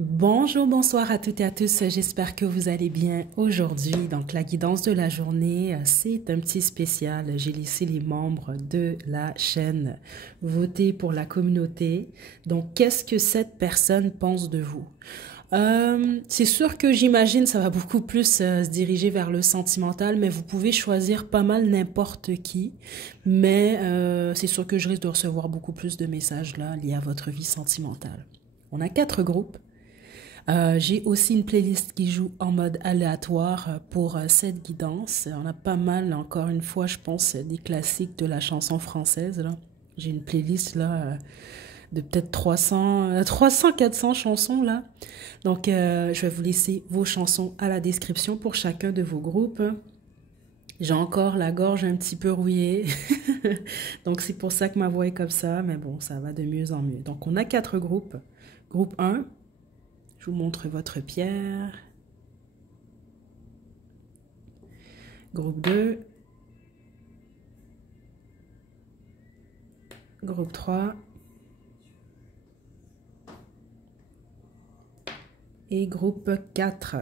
Bonjour, bonsoir à toutes et à tous. J'espère que vous allez bien aujourd'hui. Donc, la guidance de la journée, c'est un petit spécial. J'ai laissé les membres de la chaîne voter pour la communauté. Donc, qu'est-ce que cette personne pense de vous? C'est sûr que j'imagine ça va beaucoup plus se diriger vers le sentimental, mais vous pouvez choisir pas mal n'importe qui. Mais c'est sûr que je risque de recevoir beaucoup plus de messages là liés à votre vie sentimentale. On a 4 groupes. J'ai aussi une playlist qui joue en mode aléatoire pour cette guidance. On a pas mal, encore une fois, je pense, des classiques de la chanson française, là. J'ai une playlist là de peut-être 400 chansons là. Donc, je vais vous laisser vos chansons à la description pour chacun de vos groupes. J'ai encore la gorge un petit peu rouillée. Donc, c'est pour ça que ma voix est comme ça. Mais bon, ça va de mieux en mieux. Donc, on a 4 groupes. Groupe 1, je vous montre votre pierre. Groupe 2. Groupe 3. Et groupe 4.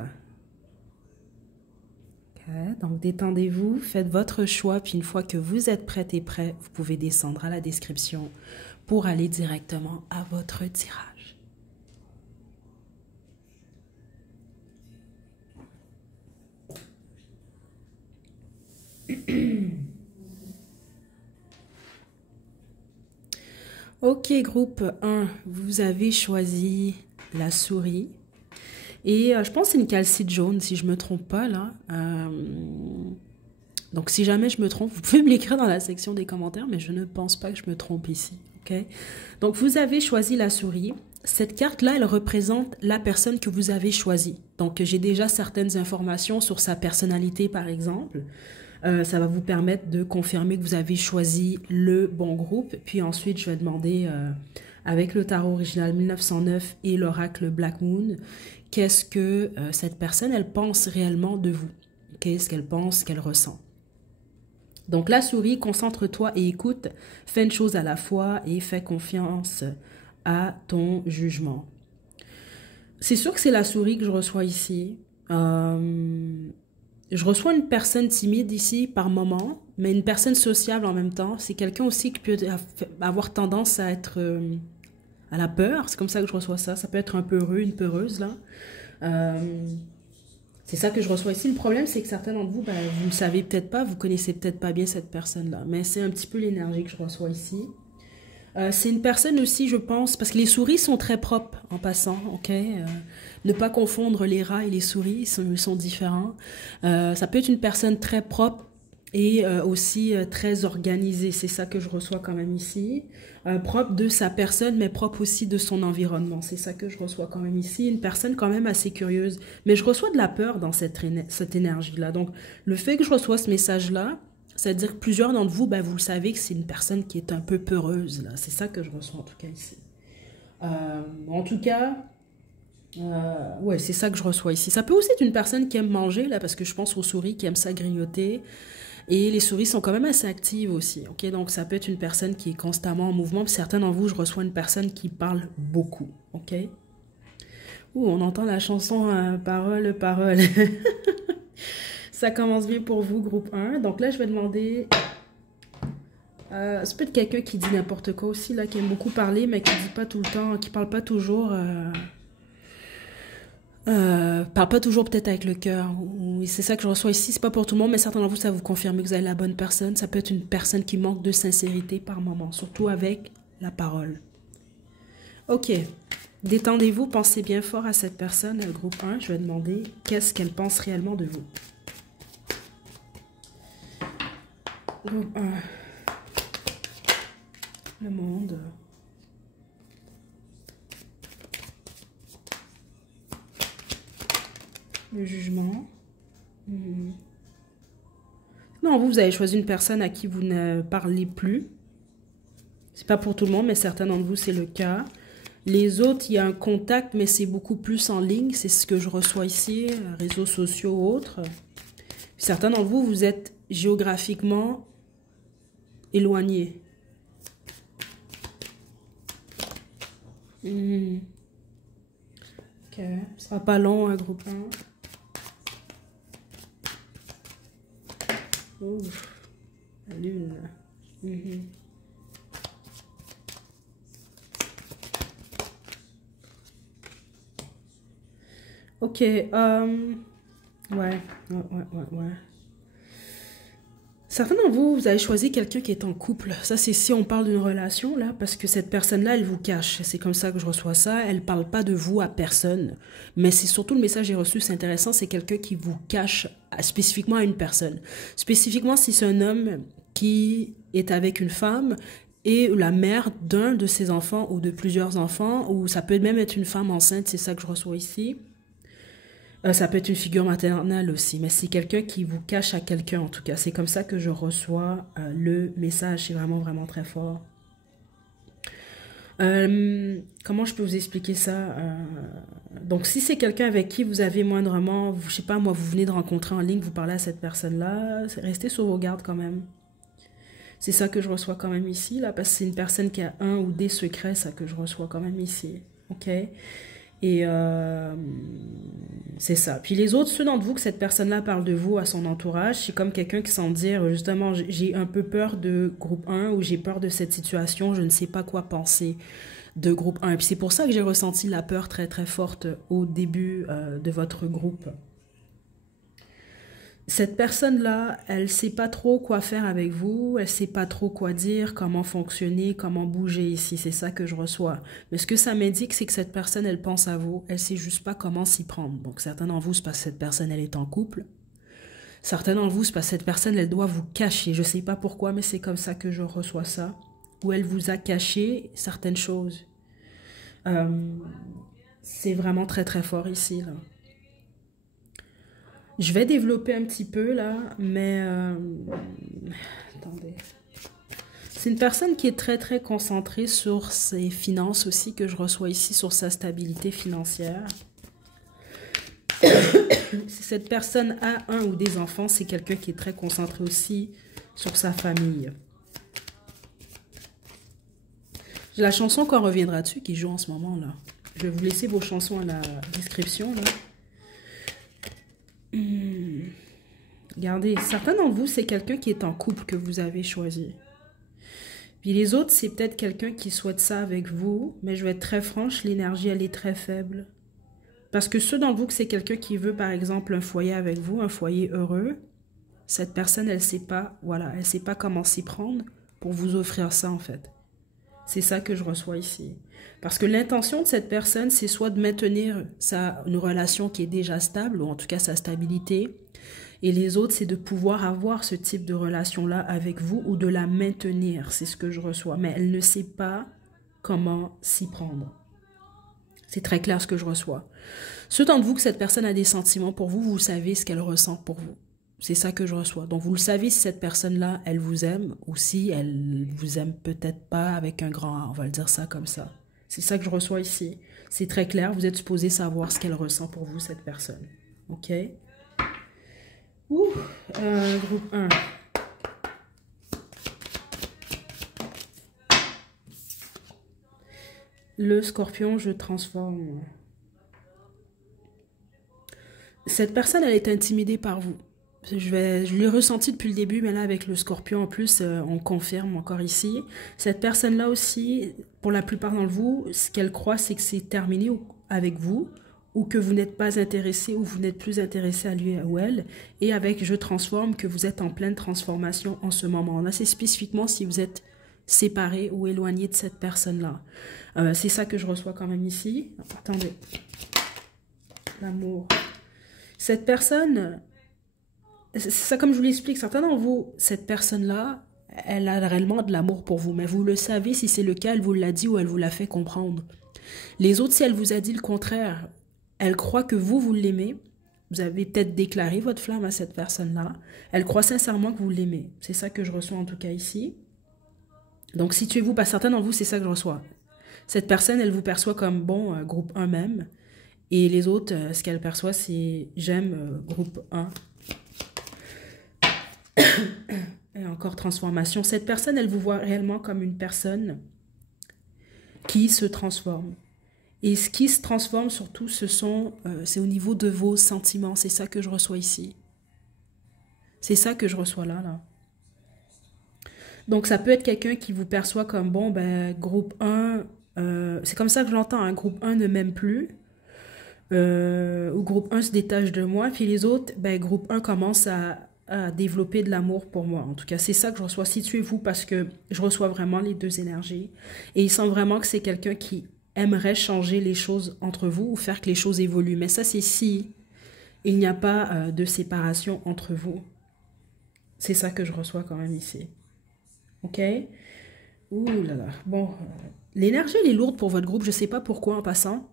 Okay, donc détendez-vous, faites votre choix, puis une fois que vous êtes prête et prêt, vous pouvez descendre à la description pour aller directement à votre tirage. Ok, groupe 1, vous avez choisi la souris. Et je pense que c'est une calcite jaune, si je ne me trompe pas, là. Donc, si jamais je me trompe, vous pouvez me l'écrire dans la section des commentaires, mais je ne pense pas que je me trompe ici. Ok. Donc, vous avez choisi la souris. Cette carte-là, elle représente la personne que vous avez choisie. Donc, j'ai déjà certaines informations sur sa personnalité, par exemple. Ça va vous permettre de confirmer que vous avez choisi le bon groupe. Puis ensuite, je vais demander, avec le tarot original 1909 et l'oracle Black Moon, qu'est-ce que cette personne, elle pense réellement de vous. Qu'est-ce qu'elle pense, qu'elle ressent. Donc la souris, concentre-toi et écoute, fais une chose à la fois et fais confiance à ton jugement. C'est sûr que c'est la souris que je reçois ici. Je reçois une personne timide ici par moment, mais une personne sociable en même temps. C'est quelqu'un aussi qui peut avoir tendance à être à la peur. C'est comme ça que je reçois ça. Ça peut être un peureux, une peureuse là. C'est ça que je reçois ici. Le problème, c'est que certains d'entre vous, vous ne le savez peut-être pas, vous connaissez peut-être pas bien cette personne-là. Mais c'est un petit peu l'énergie que je reçois ici. C'est une personne aussi, je pense, parce que les souris sont très propres en passant, ok? Ne pas confondre les rats et les souris, ils sont différents. Ça peut être une personne très propre et aussi très organisée. C'est ça que je reçois quand même ici. Propre de sa personne, mais propre aussi de son environnement. C'est ça que je reçois quand même ici. Une personne quand même assez curieuse. Mais je reçois de la peur dans cette énergie-là. Donc, le fait que je reçois ce message-là, c'est-à-dire que plusieurs d'entre vous, vous le savez que c'est une personne qui est un peu peureuse. Là. C'est ça que je reçois en tout cas ici. En tout cas, ouais, c'est ça que je reçois ici. Ça peut aussi être une personne qui aime manger, là, parce que je pense aux souris qui aiment ça grignoter. Et les souris sont quand même assez actives aussi. Ok, donc ça peut être une personne qui est constamment en mouvement. Puis certains d'entre vous, je reçois une personne qui parle beaucoup. Ok. Ouh, on entend la chanson Parole, parole. Ça commence bien pour vous, groupe 1. Donc là, je vais demander... c'est peut-être quelqu'un qui dit n'importe quoi aussi, là, qui aime beaucoup parler, mais qui dit pas tout le temps, qui parle pas toujours... parle pas toujours peut-être avec le cœur. C'est ça que je reçois ici. C'est pas pour tout le monde, mais certains d'entre vous, ça vous confirme que vous avez la bonne personne. Ça peut être une personne qui manque de sincérité par moment, surtout avec la parole. Ok. Détendez-vous, pensez bien fort à cette personne, groupe 1. Je vais demander qu'est-ce qu'elle pense réellement de vous. Groupe 1. Le monde. Le jugement. Non, vous avez choisi une personne à qui vous ne parlez plus. C'est pas pour tout le monde, mais certains d'entre vous, c'est le cas. Les autres, il y a un contact, mais c'est beaucoup plus en ligne. C'est ce que je reçois ici, réseaux sociaux ou autres. Certains d'entre vous, vous êtes géographiquement éloignés. Ok, ce sera pas long, un groupe 1. Ouf, la lune. Mhm. Ok, ouais. Certains d'entre vous, vous avez choisi quelqu'un qui est en couple. Ça, c'est si on parle d'une relation, là, parce que cette personne-là, elle vous cache. C'est comme ça que je reçois ça. Elle parle pas de vous à personne. Mais c'est surtout le message que j'ai reçu, c'est intéressant, c'est quelqu'un qui vous cache spécifiquement à une personne. Spécifiquement, si c'est un homme qui est avec une femme et la mère d'un de ses enfants ou de plusieurs enfants, ou ça peut même être une femme enceinte, c'est ça que je reçois ici. Ça peut être une figure maternelle aussi, mais c'est quelqu'un qui vous cache à quelqu'un en tout cas. C'est comme ça que je reçois le message. C'est vraiment, vraiment très fort. Comment je peux vous expliquer ça? Donc, si c'est quelqu'un avec qui vous avez moindrement, je sais pas, moi, vous venez de rencontrer en ligne, vous parlez à cette personne-là, restez sur vos gardes quand même. C'est ça que je reçois quand même ici, là, parce que c'est une personne qui a un ou des secrets, ça que je reçois quand même ici. OK? Et c'est ça. Puis les autres, ceux d'entre vous que cette personne-là parle de vous à son entourage, c'est comme quelqu'un qui semble dire, justement, j'ai un peu peur de groupe 1 ou j'ai peur de cette situation, je ne sais pas quoi penser de groupe 1. Et puis c'est pour ça que j'ai ressenti la peur très très forte au début de votre groupe. Cette personne-là, elle sait pas trop quoi faire avec vous, elle sait pas trop quoi dire, comment fonctionner, comment bouger ici, c'est ça que je reçois. Mais ce que ça m'indique, c'est que cette personne, elle pense à vous, elle sait juste pas comment s'y prendre. Donc certains d'entre vous, c'est parce que cette personne, elle est en couple. Certains d'entre vous, c'est parce que cette personne, elle doit vous cacher. Je sais pas pourquoi, mais c'est comme ça que je reçois ça. Ou elle vous a caché certaines choses. C'est vraiment très très fort ici, là. Je vais développer un petit peu là, mais attendez. C'est une personne qui est très très concentrée sur ses finances aussi, que je reçois ici, sur sa stabilité financière. Si cette personne a un ou des enfants, c'est quelqu'un qui est très concentré aussi sur sa famille. J'ai la chanson qu'on reviendra dessus qui joue en ce moment là. Je vais vous laisser vos chansons à la description là. Regardez, certains d'entre vous, c'est quelqu'un qui est en couple que vous avez choisi. Puis les autres, c'est peut-être quelqu'un qui souhaite ça avec vous, mais je vais être très franche, l'énergie, elle est très faible. Parce que ceux d'entre vous que c'est quelqu'un qui veut, par exemple, un foyer avec vous, un foyer heureux, cette personne, elle sait pas, voilà, elle sait pas comment s'y prendre pour vous offrir ça, en fait. C'est ça que je reçois ici. Parce que l'intention de cette personne, c'est soit de maintenir une relation qui est déjà stable, ou en tout cas sa stabilité, et les autres, c'est de pouvoir avoir ce type de relation-là avec vous ou de la maintenir. C'est ce que je reçois. Mais elle ne sait pas comment s'y prendre. C'est très clair ce que je reçois. Ceux d'entre vous que cette personne a des sentiments pour vous, vous savez ce qu'elle ressent pour vous. C'est ça que je reçois. Donc, vous le savez si cette personne-là, elle vous aime ou si elle vous aime peut-être pas avec un grand A. On va le dire ça comme ça. C'est ça que je reçois ici. C'est très clair. Vous êtes supposé savoir ce qu'elle ressent pour vous, cette personne. OK? Ouh, groupe 1. Le scorpion, je transforme. Cette personne, elle est intimidée par vous. Je l'ai ressenti depuis le début, mais là, avec le scorpion, en plus, on confirme encore ici. Cette personne-là aussi, pour la plupart d'entre vous, ce qu'elle croit, c'est que c'est terminé avec vous, ou que vous n'êtes pas intéressé, ou vous n'êtes plus intéressé à lui ou elle, et avec je transforme, que vous êtes en pleine transformation en ce moment-là. C'est spécifiquement si vous êtes séparé ou éloigné de cette personne-là. C'est ça que je reçois quand même ici. Attendez. L'amour. Cette personne, c'est ça comme je vous l'explique, certains d'entre vous, cette personne-là, elle a réellement de l'amour pour vous, mais vous le savez si c'est le cas, elle vous l'a dit ou elle vous l'a fait comprendre. Les autres, si elle vous a dit le contraire, elle croit que vous l'aimez. Vous avez peut-être déclaré votre flamme à cette personne-là. Elle croit sincèrement que vous l'aimez. C'est ça que je reçois en tout cas ici. Donc, situez-vous, pas certains d'entre vous, c'est ça que je reçois. Cette personne, elle vous perçoit comme, bon, groupe 1 même. Et les autres, ce qu'elle perçoit, c'est j'aime groupe 1. Et encore transformation. Cette personne, elle vous voit réellement comme une personne qui se transforme. Et ce qui se transforme surtout, c'est au niveau de vos sentiments. C'est ça que je reçois ici. C'est ça que je reçois là. Donc, ça peut être quelqu'un qui vous perçoit comme, bon, ben, groupe 1, c'est comme ça que je l'entends, hein, groupe 1 ne m'aime plus, ou groupe 1 se détache de moi, puis les autres, ben, groupe 1 commence à développer de l'amour pour moi. En tout cas, c'est ça que je reçois. Situez-vous parce que je reçois vraiment les deux énergies. Et il sent vraiment que c'est quelqu'un qui aimerait changer les choses entre vous ou faire que les choses évoluent. Mais ça, c'est si il n'y a pas de séparation entre vous. C'est ça que je reçois quand même ici. OK? Ouh là là. Bon, l'énergie, elle est lourde pour votre groupe. Je ne sais pas pourquoi en passant.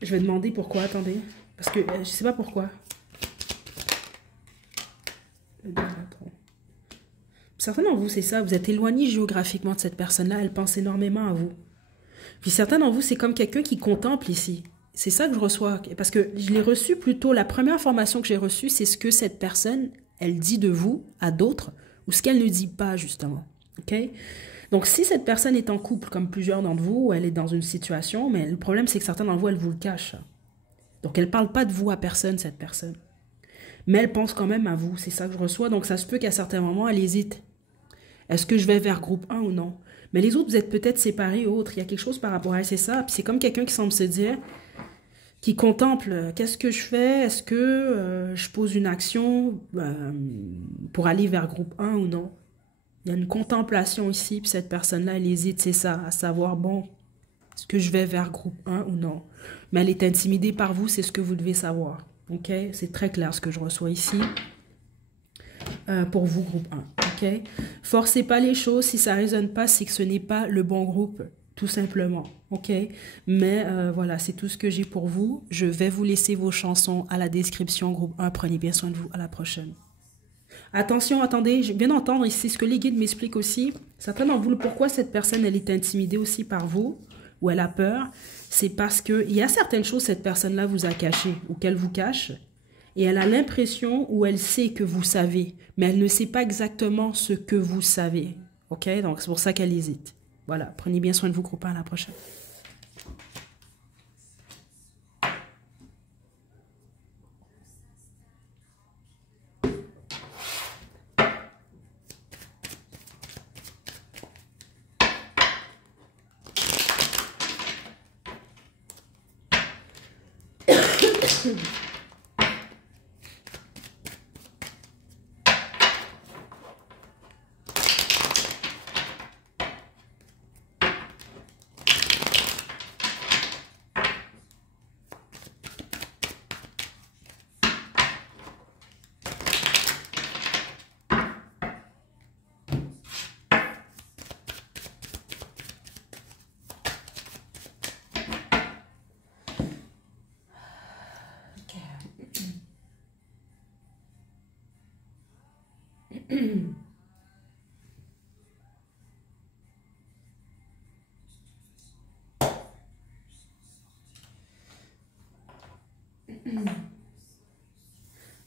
Je vais demander pourquoi. Attendez. Parce que je ne sais pas pourquoi. Certains d'entre vous, c'est ça. Vous êtes éloigné géographiquement de cette personne-là. Elle pense énormément à vous. Puis certains d'entre vous, c'est comme quelqu'un qui contemple ici. C'est ça que je reçois. Parce que je l'ai reçu plutôt. La première information que j'ai reçue, c'est ce que cette personne, elle dit de vous à d'autres ou ce qu'elle ne dit pas, justement. OK? Donc, si cette personne est en couple, comme plusieurs d'entre vous, ou elle est dans une situation, mais le problème, c'est que certains d'entre vous, elle vous le cache. Donc, elle ne parle pas de vous à personne, cette personne. Mais elle pense quand même à vous. C'est ça que je reçois. Donc, ça se peut qu'à certains moments, elle hésite. Est-ce que je vais vers groupe 1 ou non? Mais les autres, vous êtes peut-être séparés ou autres. Il y a quelque chose par rapport à elle, c'est ça. Puis c'est comme quelqu'un qui semble se dire, qui contemple, qu'est-ce que je fais? Est-ce que je pose une action pour aller vers groupe 1 ou non? Il y a une contemplation ici, puis cette personne-là, elle hésite, c'est ça, à savoir, bon, est-ce que je vais vers groupe 1 ou non? Mais elle est intimidée par vous, c'est ce que vous devez savoir. OK? C'est très clair ce que je reçois ici. Pour vous, groupe 1. OK? Forcez pas les choses. Si ça ne résonne pas, c'est que ce n'est pas le bon groupe, tout simplement. OK? Mais voilà, c'est tout ce que j'ai pour vous. Je vais vous laisser vos chansons à la description, groupe 1. Prenez bien soin de vous. À la prochaine. Attention, attendez, je viens d'entendre ici ce que les guides m'expliquent aussi. Certains d'entre vous, pourquoi cette personne, elle est intimidée aussi par vous, ou elle a peur, c'est parce qu'il y a certaines choses que cette personne-là vous a cachées, ou qu'elle vous cache, et elle a l'impression ou elle sait que vous savez, mais elle ne sait pas exactement ce que vous savez. OK? Donc, c'est pour ça qu'elle hésite. Voilà, prenez bien soin de vous, groupe 1, à la prochaine.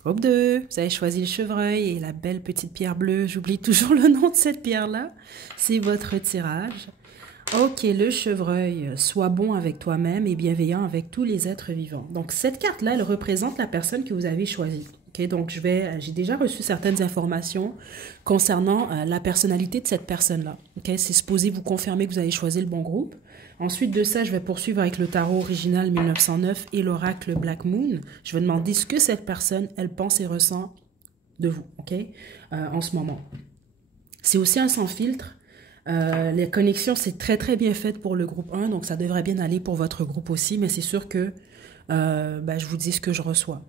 Groupe 2, vous avez choisi le chevreuil et la belle petite pierre bleue. J'oublie toujours le nom de cette pierre-là. C'est votre tirage. Ok, le chevreuil, sois bon avec toi-même et bienveillant avec tous les êtres vivants. Donc, cette carte-là, elle représente la personne que vous avez choisie. Okay, donc, j'ai déjà reçu certaines informations concernant la personnalité de cette personne-là. Okay, c'est supposé vous confirmer que vous avez choisi le bon groupe. Ensuite de ça, je vais poursuivre avec le tarot original 1909 et l'oracle Black Moon. Je vais demander ce que cette personne, elle pense et ressent de vous, en ce moment. C'est aussi un sans filtre. Les connexions, c'est très très bien fait pour le groupe 1, donc ça devrait bien aller pour votre groupe aussi, mais c'est sûr que je vous dis ce que je reçois.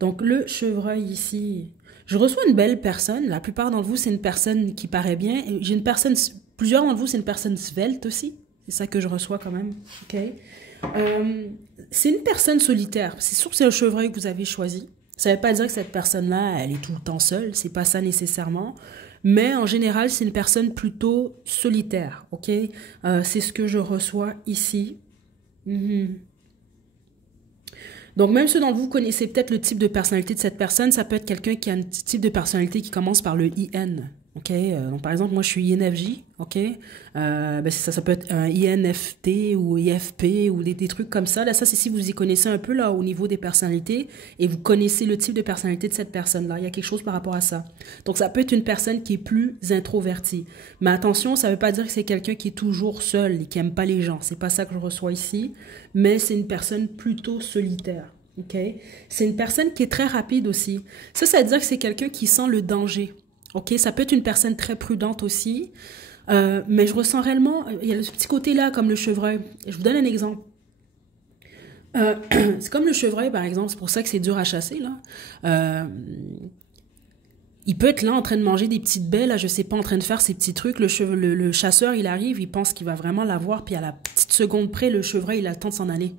Donc le chevreuil ici, je reçois une belle personne. La plupart d'entre vous, c'est une personne qui paraît bien. J'ai une personne, plusieurs d'entre vous, c'est une personne svelte aussi. C'est ça que je reçois quand même. C'est une personne solitaire. C'est sûr que c'est le chevreuil que vous avez choisi. Ça ne veut pas dire que cette personne-là, elle est tout le temps seule. C'est pas ça nécessairement. Mais en général, c'est une personne plutôt solitaire. C'est ce que je reçois ici. Donc, même ceux d'entre vous connaissez peut-être le type de personnalité de cette personne, ça peut être quelqu'un qui a un type de personnalité qui commence par le IN. OK? Donc, par exemple, moi, je suis INFJ, OK? Ben, ça peut être un INFT ou IFP ou des trucs comme ça. Là, ça, c'est si vous y connaissez un peu là au niveau des personnalités et vous connaissez le type de personnalité de cette personne-là. Il y a quelque chose par rapport à ça. Donc, ça peut être une personne qui est plus introvertie. Mais attention, ça ne veut pas dire que c'est quelqu'un qui est toujours seul et qui n'aime pas les gens. C'est pas ça que je reçois ici. Mais c'est une personne plutôt solitaire. OK? C'est une personne qui est très rapide aussi. Ça veut dire que c'est quelqu'un qui sent le danger. OK, ça peut être une personne très prudente aussi, mais je ressens réellement, il y a ce petit côté-là comme le chevreuil. Je vous donne un exemple. C'est comme le chevreuil, par exemple, c'est pour ça que c'est dur à chasser, là. Il peut être là en train de manger des petites baies, là, je sais pas, en train de faire ses petits trucs. Le chasseur, il arrive, il pense qu'il va vraiment l'avoir, puis à la petite seconde près, le chevreuil, il a le temps de s'en aller.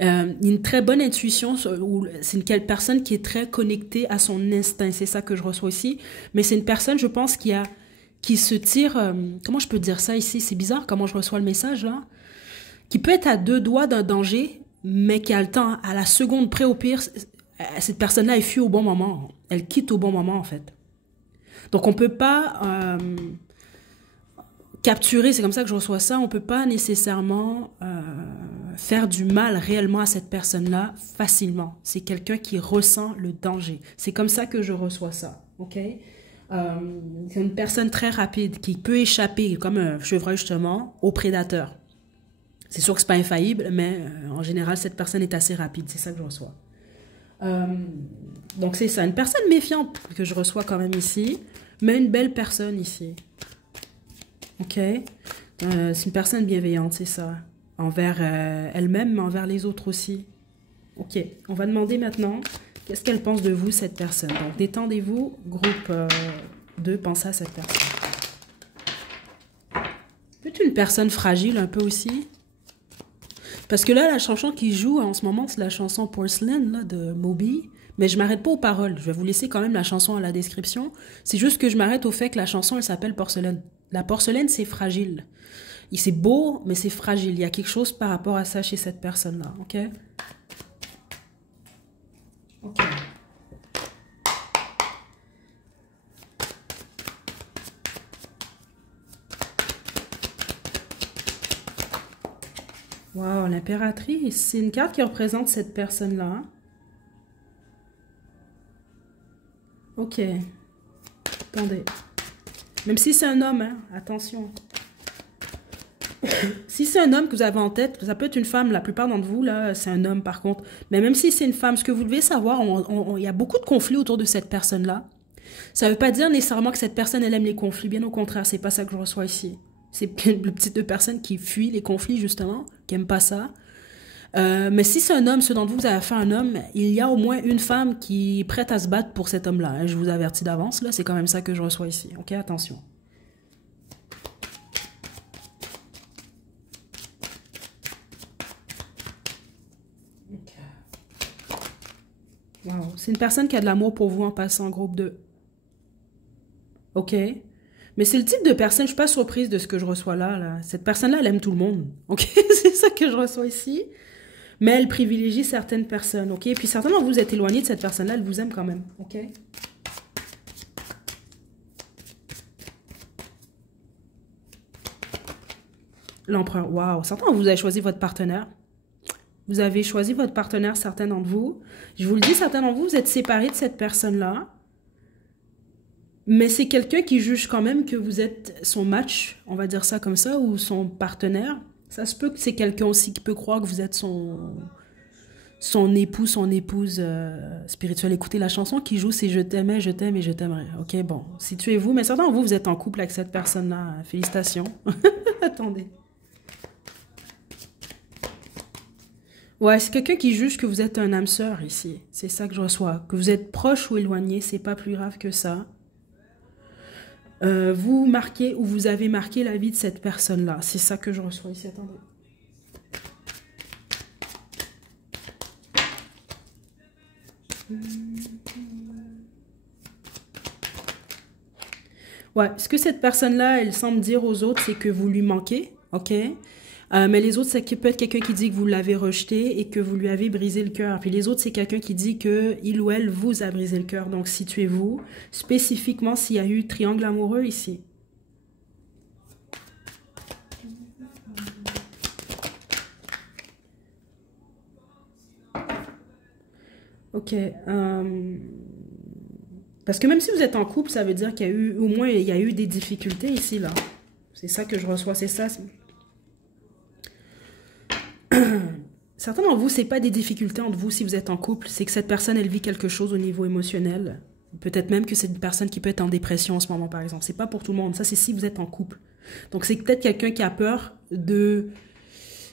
Une très bonne intuition, c'est une personne qui est très connectée à son instinct, c'est ça que je reçois ici. Mais c'est une personne, je pense, qui se tire, comment je peux dire ça ici? C'est bizarre comment je reçois le message, là. Qui peut être à 2 doigts d'un danger, mais qui a le temps, à la seconde près, au pire, cette personne-là, elle fuit au bon moment. Elle quitte au bon moment, en fait. Donc, on peut pas capturer, c'est comme ça que je reçois ça, on peut pas nécessairement faire du mal réellement à cette personne-là facilement. C'est quelqu'un qui ressent le danger. C'est comme ça que je reçois ça, OK? C'est une personne très rapide qui peut échapper, comme un chevreuil justement, au prédateur. C'est sûr que c'est pas infaillible, mais en général, cette personne est assez rapide. C'est ça que je reçois. Donc, c'est ça. Une personne méfiante que je reçois quand même ici, mais une belle personne ici. OK? C'est une personne bienveillante, c'est ça. Envers elle-même, mais envers les autres aussi. OK. On va demander maintenant, qu'est-ce qu'elle pense de vous, cette personne? Donc, détendez-vous. Groupe 2, pensez à cette personne. Peut-être une personne fragile un peu aussi. Parce que là, la chanson qui joue en ce moment, c'est la chanson Porcelain là, de Moby. Mais je m'arrête pas aux paroles. Je vais vous laisser quand même la chanson à la description. C'est juste que je m'arrête au fait que la chanson, elle s'appelle Porcelaine. La porcelaine, c'est fragile. C'est beau, mais c'est fragile. Il y a quelque chose par rapport à ça chez cette personne-là. OK? OK. Wow, l'impératrice. C'est une carte qui représente cette personne-là. OK. Attendez. Même si c'est un homme, hein, attention. Si c'est un homme que vous avez en tête, ça peut être une femme, la plupart d'entre vous, là, c'est un homme par contre. Mais même si c'est une femme, ce que vous devez savoir, il y a beaucoup de conflits autour de cette personne-là. Ça ne veut pas dire nécessairement que cette personne, elle aime les conflits. Bien au contraire, c'est pas ça que je reçois ici. C'est le type de personne qui fuit les conflits, justement, qui n'aime pas ça. Mais si c'est un homme, ceux d'entre vous, vous avez fait un homme, il y a au moins une femme qui est prête à se battre pour cet homme-là. Hein. Je vous avertis d'avance, là, c'est quand même ça que je reçois ici. OK, attention. Wow. C'est une personne qui a de l'amour pour vous en passant en groupe 2. OK? Mais c'est le type de personne, je ne suis pas surprise de ce que je reçois là. Cette personne-là, elle aime tout le monde. OK? C'est ça que je reçois ici. Mais elle privilégie certaines personnes. OK? Puis certainement, vous êtes éloigné de cette personne-là, elle vous aime quand même. OK? L'empereur. Wow. Certains, vous avez choisi votre partenaire. Vous avez choisi votre partenaire, certains d'entre vous. Je vous le dis, certains d'entre vous, vous êtes séparés de cette personne-là. Mais c'est quelqu'un qui juge quand même que vous êtes son match, on va dire ça comme ça, ou son partenaire. Ça se peut que c'est quelqu'un aussi qui peut croire que vous êtes son époux, son épouse spirituelle. Écoutez, la chanson qui joue, c'est « Je t'aimais, je t'aime et je t'aimerai ». OK, bon, situez-vous. Mais certains d'entre vous, vous êtes en couple avec cette personne-là. Félicitations. Attendez. Ouais, c'est quelqu'un qui juge que vous êtes un âme sœur ici. C'est ça que je reçois. Que vous êtes proche ou éloigné, c'est pas plus grave que ça. Vous marquez ou vous avez marqué la vie de cette personne-là. C'est ça que je reçois ici. Attendez. Ouais, ce que cette personne-là, elle semble dire aux autres, c'est que vous lui manquez, OK? Mais les autres, c'est peut être quelqu'un qui dit que vous l'avez rejeté et que vous lui avez brisé le cœur. Puis les autres, c'est quelqu'un qui dit que il ou elle vous a brisé le cœur. Donc, situez-vous spécifiquement s'il y a eu triangle amoureux ici. Ok. Parce que même si vous êtes en couple, ça veut dire qu'il y a eu, au moins, il y a eu des difficultés ici, là. C'est ça que je reçois, c'est ça. Certains d'entre vous, c'est pas des difficultés entre vous si vous êtes en couple, c'est que cette personne, elle vit quelque chose au niveau émotionnel. Peut-être même que c'est une personne qui peut être en dépression en ce moment, par exemple. C'est pas pour tout le monde. Ça, c'est si vous êtes en couple. Donc, c'est peut-être quelqu'un qui a peur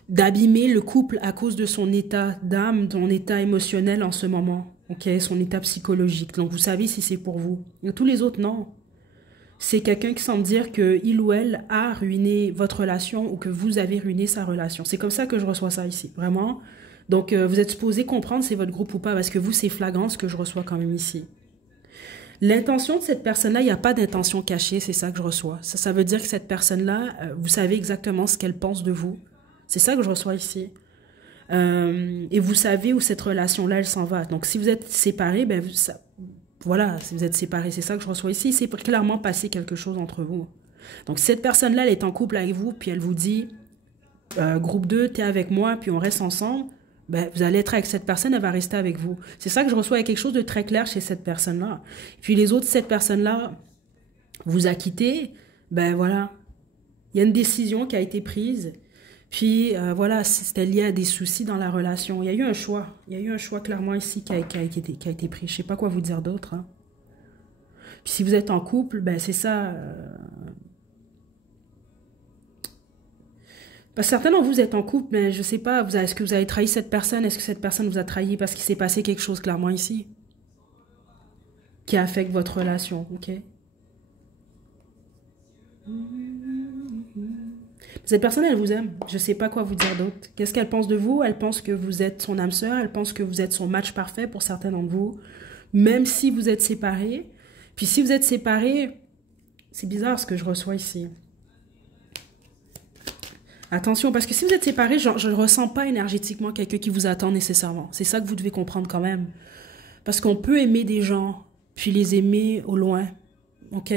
d'abîmer le couple à cause de son état d'âme, son état émotionnel en ce moment, ok, son état psychologique. Donc, vous savez si c'est pour vous. Et tous les autres, non. C'est quelqu'un qui semble dire que il ou elle a ruiné votre relation ou que vous avez ruiné sa relation. C'est comme ça que je reçois ça ici, vraiment. Donc, vous êtes supposé comprendre si c'est votre groupe ou pas, parce que vous, c'est flagrant ce que je reçois quand même ici. L'intention de cette personne-là, il n'y a pas d'intention cachée, c'est ça que je reçois. Ça veut dire que cette personne-là, vous savez exactement ce qu'elle pense de vous. C'est ça que je reçois ici. Et vous savez où cette relation-là, elle s'en va. Donc, si vous êtes séparés, ben, voilà, si vous êtes séparés, c'est ça que je reçois ici. C'est clairement passé quelque chose entre vous. Donc, si cette personne-là, elle est en couple avec vous, puis elle vous dit, groupe 2, t'es avec moi, puis on reste ensemble, ben, vous allez être avec cette personne, elle va rester avec vous. C'est ça que je reçois, il y a quelque chose de très clair chez cette personne-là. Puis les autres, cette personne-là vous a quitté, ben voilà, il y a une décision qui a été prise. Puis, voilà, c'était lié à des soucis dans la relation. Il y a eu un choix. Il y a eu un choix clairement ici qui a été pris. Je ne sais pas quoi vous dire d'autre. Hein. Puis, si vous êtes en couple, ben c'est ça. Certains d'entre vous êtes en couple, mais je ne sais pas, est-ce que vous avez trahi cette personne? Est-ce que cette personne vous a trahi parce qu'il s'est passé quelque chose clairement ici qui affecte votre relation, ok? Cette personne, elle vous aime. Je ne sais pas quoi vous dire d'autre. Qu'est-ce qu'elle pense de vous? Elle pense que vous êtes son âme sœur. Elle pense que vous êtes son match parfait pour certains d'entre vous. Même si vous êtes séparés. Puis si vous êtes séparés, c'est bizarre ce que je reçois ici. Attention, parce que si vous êtes séparés, je ne ressens pas énergétiquement quelqu'un qui vous attend nécessairement. C'est ça que vous devez comprendre quand même. Parce qu'on peut aimer des gens, puis les aimer au loin. Ok,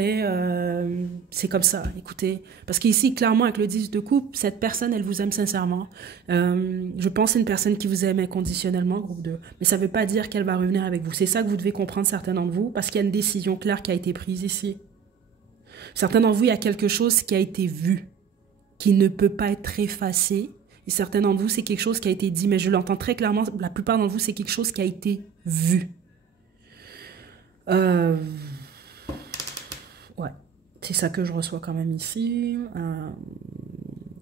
c'est comme ça, écoutez. Parce qu'ici, clairement, avec le 10 de coupe, cette personne, elle vous aime sincèrement. Je pense que c'est une personne qui vous aime inconditionnellement, groupe 2. Mais ça ne veut pas dire qu'elle va revenir avec vous. C'est ça que vous devez comprendre, certains d'entre vous, parce qu'il y a une décision claire qui a été prise ici. Certains d'entre vous, il y a quelque chose qui a été vu, qui ne peut pas être effacé. Et certains d'entre vous, c'est quelque chose qui a été dit, mais je l'entends très clairement, la plupart d'entre vous, c'est quelque chose qui a été vu. Ouais, c'est ça que je reçois quand même ici.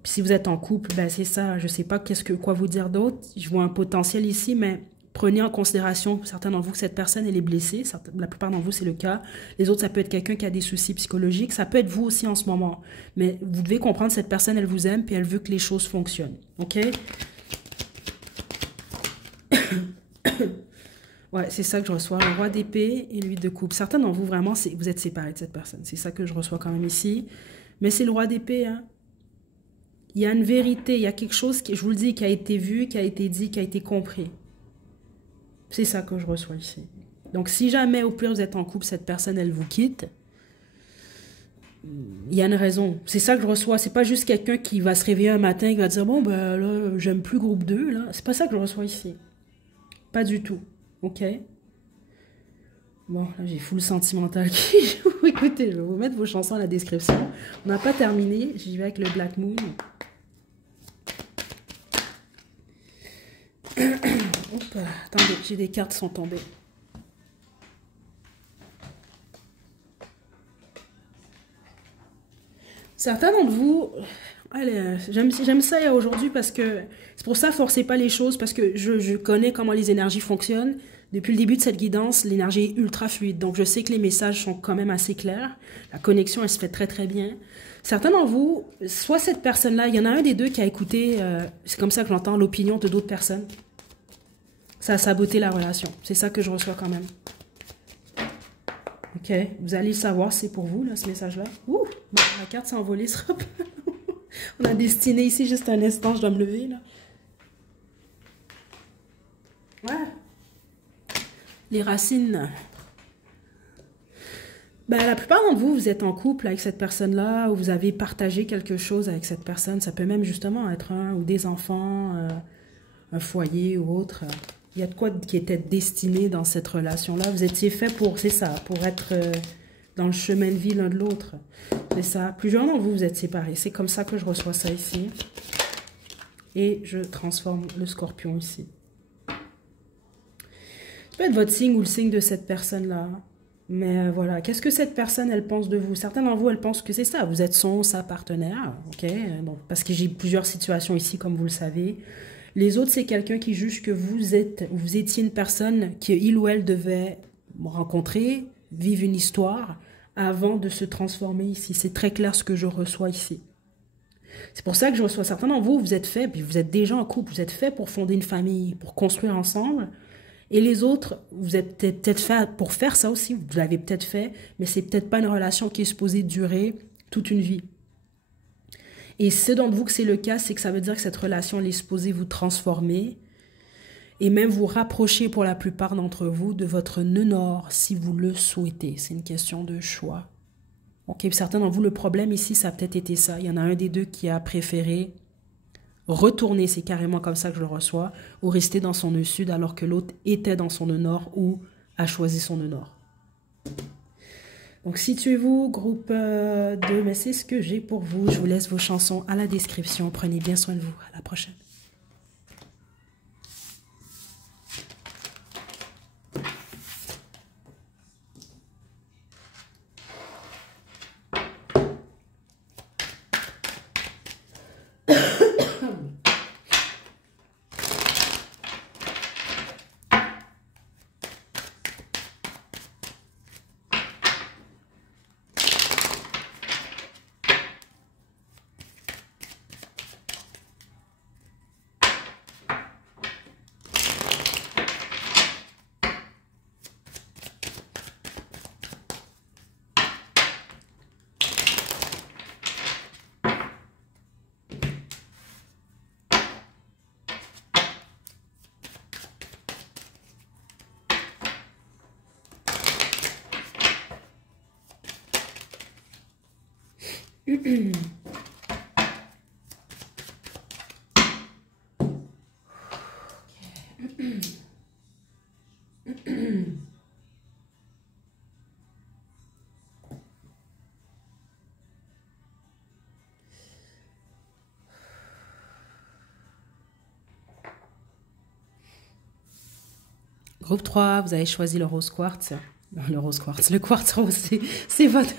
Puis si vous êtes en couple, ben c'est ça. Je sais pas quoi vous dire d'autre. Je vois un potentiel ici, mais prenez en considération, certains d'entre vous, que cette personne, elle est blessée. La plupart d'entre vous, c'est le cas. Les autres, ça peut être quelqu'un qui a des soucis psychologiques. Ça peut être vous aussi en ce moment. Mais vous devez comprendre, cette personne, elle vous aime, puis elle veut que les choses fonctionnent. OK? Ouais, c'est ça que je reçois, le roi d'épée et l'huile de coupe. Certains d'entre vous, vraiment, vous êtes séparés de cette personne. C'est ça que je reçois quand même ici. Mais c'est le roi d'épée, hein. Il y a une vérité, il y a quelque chose, je vous le dis, qui a été vu, qui a été dit, qui a été compris. C'est ça que je reçois ici. Donc, si jamais, au pire, vous êtes en couple, cette personne, elle vous quitte, il y a une raison. C'est ça que je reçois. C'est pas juste quelqu'un qui va se réveiller un matin et qui va dire, bon, ben là, j'aime plus groupe 2, là. C'est pas ça que je reçois ici. Pas du tout. Ok. Bon, là, j'ai full sentimental qui joue. Écoutez, je vais vous mettre vos chansons dans la description. On n'a pas terminé. J'y vais avec le Black Moon. Hop, attendez, j'ai des cartes qui sont tombées. Certains d'entre vous, allez, j'aime ça aujourd'hui parce que c'est pour ça, forcez pas les choses parce que je connais comment les énergies fonctionnent. Depuis le début de cette guidance, l'énergie est ultra fluide. Donc, je sais que les messages sont quand même assez clairs. La connexion, elle se fait très, très bien. Certains d'entre vous, soit cette personne-là, il y en a un des deux qui a écouté, c'est comme ça que j'entends, l'opinion de d'autres personnes. Ça a saboté la relation. C'est ça que je reçois quand même. Ok, vous allez le savoir, c'est pour vous, là, ce message-là. Ouh, bon, la carte s'est envolée, ce sera pas long. On a destiné ici, juste un instant, je dois me lever, là. Ouais. Les racines. Ben, la plupart d'entre vous, vous êtes en couple avec cette personne-là, ou vous avez partagé quelque chose avec cette personne. Ça peut même justement être un ou des enfants, un foyer ou autre. Il y a de quoi qui était destiné dans cette relation-là. Vous étiez fait pour, c'est ça, pour être dans le chemin de vie l'un de l'autre. C'est ça. Plusieurs d'entre vous, vous êtes séparés. C'est comme ça que je reçois ça ici. Et je transforme le scorpion ici. Ça peut être votre signe ou le signe de cette personne-là. Mais voilà, qu'est-ce que cette personne, elle pense de vous? Certains d'entre vous, elles pensent que c'est ça. Vous êtes son, sa partenaire, ok? Bon, parce que j'ai plusieurs situations ici, comme vous le savez. Les autres, c'est quelqu'un qui juge que vous étiez une personne qu'il ou elle devait rencontrer, vivre une histoire, avant de se transformer ici. C'est très clair ce que je reçois ici. C'est pour ça que je reçois certains d'entre vous, vous êtes faits, puis vous êtes déjà en couple, vous êtes faits pour fonder une famille, pour construire ensemble. Et les autres, vous êtes peut-être fait pour faire ça aussi, vous l'avez peut-être fait, mais c'est peut-être pas une relation qui est supposée durer toute une vie. Et ceux d'entre vous que c'est le cas, c'est que ça veut dire que cette relation elle est supposée vous transformer et même vous rapprocher pour la plupart d'entre vous de votre nœud nord si vous le souhaitez. C'est une question de choix. Ok, certains d'entre vous, le problème ici, ça a peut-être été ça. Il y en a un des deux qui a préféré retourner, c'est carrément comme ça que je le reçois, ou rester dans son nœud sud alors que l'autre était dans son nœud nord ou a choisi son nœud nord. Donc situez-vous, groupe 2, mais c'est ce que j'ai pour vous. Je vous laisse vos chansons à la description. Prenez bien soin de vous. À la prochaine. Groupe 3, vous avez choisi le rose quartz. Le rose quartz, le quartz rose, c'est votre,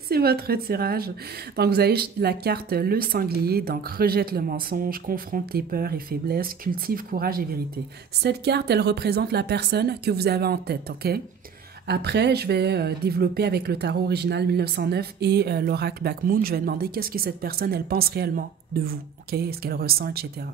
c'est votre tirage. Donc, vous avez la carte le sanglier, donc rejette le mensonge, confronte tes peurs et faiblesses, cultive courage et vérité. Cette carte, elle représente la personne que vous avez en tête, ok? Après, je vais développer avec le tarot original 1909 et l'oracle Black Moon, je vais demander qu'est-ce que cette personne, elle pense réellement de vous, ok? Est-ce qu'elle ressent, etc.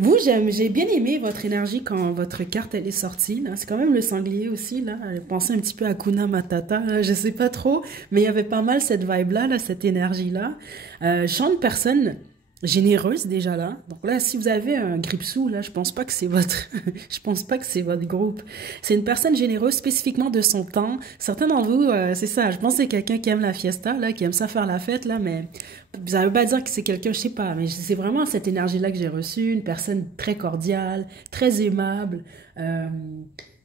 Vous, j'ai bien aimé votre énergie quand votre carte elle est sortie. C'est quand même le sanglier aussi. Là. Pensez un petit peu à Kuna Matata. Là. Je sais pas trop, mais il y avait pas mal cette vibe-là, là, cette énergie-là. Je sens une personne généreuse déjà là. Donc là, si vous avez un gripsou, là, je pense pas que c'est votre, je pense pas que c'est votre groupe. C'est une personne généreuse spécifiquement de son temps. Certains d'entre vous, c'est ça. Je pense que c'est quelqu'un qui aime la fiesta, là, qui aime ça faire la fête, là, mais ça veut pas dire que c'est quelqu'un, je sais pas, mais c'est vraiment cette énergie-là que j'ai reçue. Une personne très cordiale, très aimable.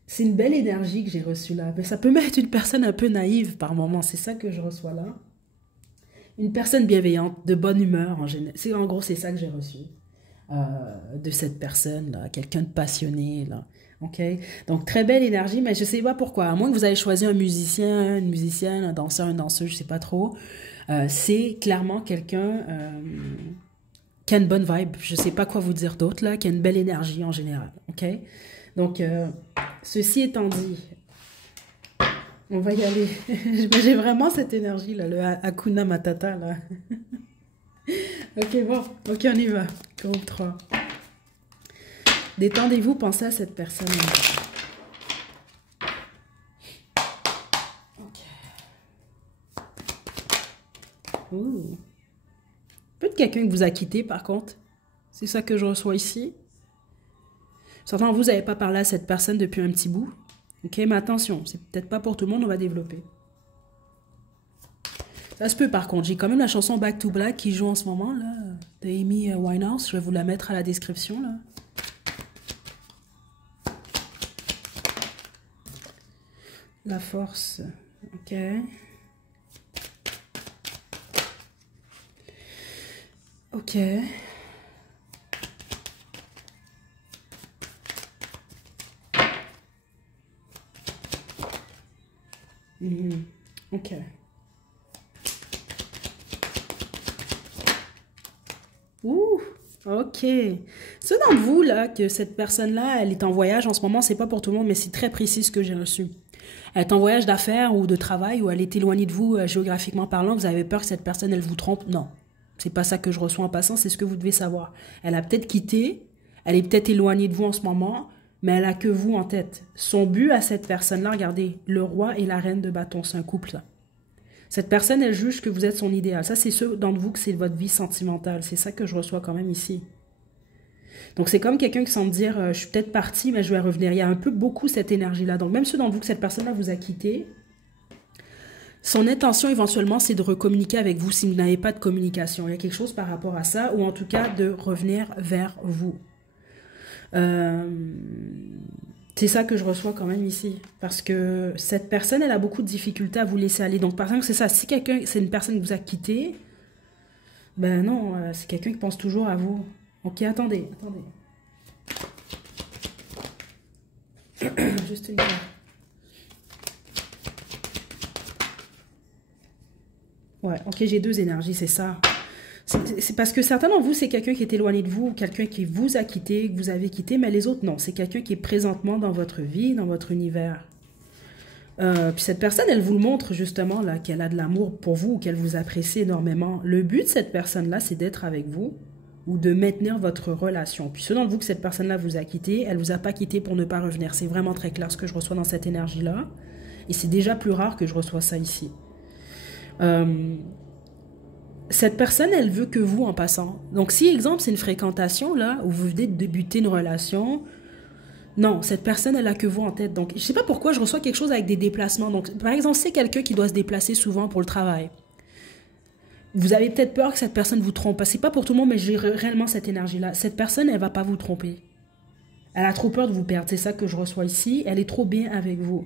C'est une belle énergie que j'ai reçue là. Mais ça peut même être une personne un peu naïve par moment. C'est ça que je reçois là. Une personne bienveillante, de bonne humeur en général. En gros, c'est ça que j'ai reçu de cette personne-là. Quelqu'un de passionné, là. OK? Donc, très belle énergie, mais je ne sais pas pourquoi. À moins que vous ayez choisi un musicien, une musicienne, un danseur, une danseuse, je ne sais pas trop. C'est clairement quelqu'un qui a une bonne vibe. Je ne sais pas quoi vous dire d'autre, là, qui a une belle énergie en général. OK? Donc, ceci étant dit, on va y aller. J'ai vraiment cette énergie, là, le Hakuna Matata, là. Ok, bon. Ok, on y va. Groupe 3. Détendez-vous, pensez à cette personne. Ok. Ouh. quelqu'un que vous a quitté, par contre. C'est ça que je reçois ici. Certains, vous n'avez pas parlé à cette personne depuis un petit bout. Ok, mais attention, c'est peut-être pas pour tout le monde, on va développer. Ça se peut par contre, j'ai quand même la chanson Back to Black qui joue en ce moment, là, de Amy Winehouse. Je vais vous la mettre à la description, là. La force, ok. Ok. Ok. Ouh, ok. Ceux d'entre vous, là, que cette personne-là, elle est en voyage en ce moment, c'est pas pour tout le monde, mais c'est très précis ce que j'ai reçu. Elle est en voyage d'affaires ou de travail, ou elle est éloignée de vous géographiquement parlant, vous avez peur que cette personne, elle vous trompe. Non, c'est pas ça que je reçois en passant, c'est ce que vous devez savoir. Elle a peut-être quitté, elle est peut-être éloignée de vous en ce moment, mais elle a que vous en tête. Son but à cette personne-là, regardez, le roi et la reine de bâton, c'est un couple, là. Cette personne, elle juge que vous êtes son idéal. Ça, c'est ceux d'entre vous que c'est votre vie sentimentale. C'est ça que je reçois quand même ici. Donc, c'est comme quelqu'un qui semble dire, je suis peut-être parti, mais je vais revenir. Il y a un peu beaucoup cette énergie-là. Donc, même ceux d'entre vous que cette personne-là vous a quitté, son intention éventuellement, c'est de recommuniquer avec vous si vous n'avez pas de communication. Il y a quelque chose par rapport à ça, ou en tout cas de revenir vers vous. C'est ça que je reçois quand même ici. Parce que cette personne, elle a beaucoup de difficultés à vous laisser aller. Donc, par exemple, c'est ça. Si quelqu'un, c'est une personne qui vous a quitté, ben non, c'est quelqu'un qui pense toujours à vous. Ok, attendez. Juste une fois. Ouais, ok, j'ai deux énergies, c'est ça. C'est parce que certains d'entre vous, c'est quelqu'un qui est éloigné de vous, ou quelqu'un qui vous a quitté, que vous avez quitté, mais les autres, non. C'est quelqu'un qui est présentement dans votre vie, dans votre univers. Puis cette personne, elle vous le montre justement, là, qu'elle a de l'amour pour vous, qu'elle vous apprécie énormément. Le but de cette personne-là, c'est d'être avec vous ou de maintenir votre relation. Puis selon vous que cette personne-là vous a quitté, elle vous a pas quitté pour ne pas revenir. C'est vraiment très clair ce que je reçois dans cette énergie-là. Et c'est déjà plus rare que je reçois ça ici. Cette personne, elle veut que vous en passant. Donc, si, exemple, c'est une fréquentation, là, où vous venez de débuter une relation, non, cette personne, elle a que vous en tête. Donc, je sais pas pourquoi je reçois quelque chose avec des déplacements. Donc, par exemple, c'est quelqu'un qui doit se déplacer souvent pour le travail. Vous avez peut-être peur que cette personne vous trompe. C'est pas pour tout le monde, mais j'ai réellement cette énergie-là. Cette personne, elle va pas vous tromper. Elle a trop peur de vous perdre. C'est ça que je reçois ici. Elle est trop bien avec vous.